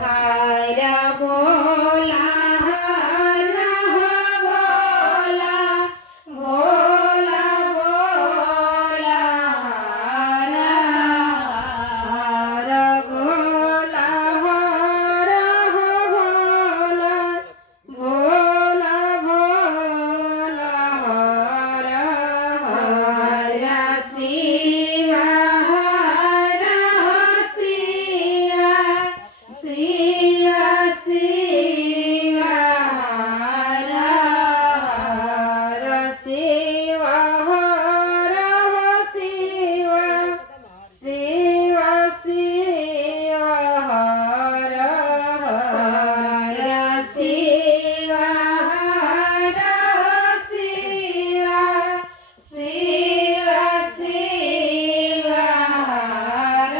हर भोला हर भोला भोला भोला हर हर भोला हर भोला भोला भोला हर हर शिव हर शिव शिव शिव हर हर शिव हर शिव शिव शिव हर हर शिव हर शिव शिव शिव हर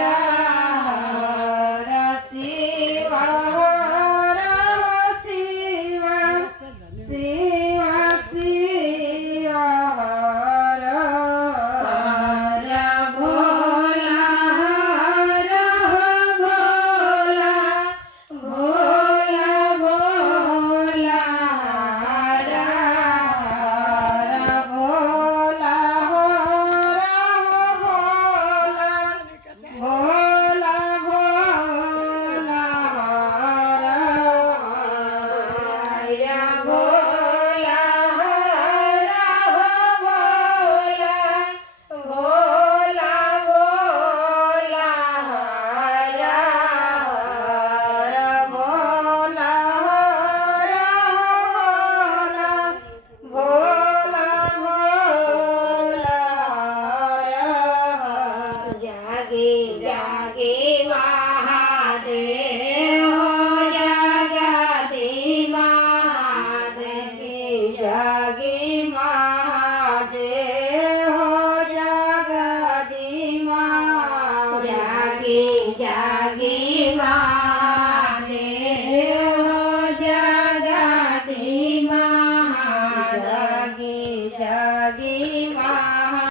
हर शिव हर शिव शिव शिव हर हर भोला हर भोला भोला भोला हर हर भोला हर भोला भोला भोला हर हर भोला हर भोला भोला भोला हर हर भोला हर भोला भोला भोला जागे जागे महादेव हो जागते महादेव जागे महादेव हो जागते महादेव जागे जागे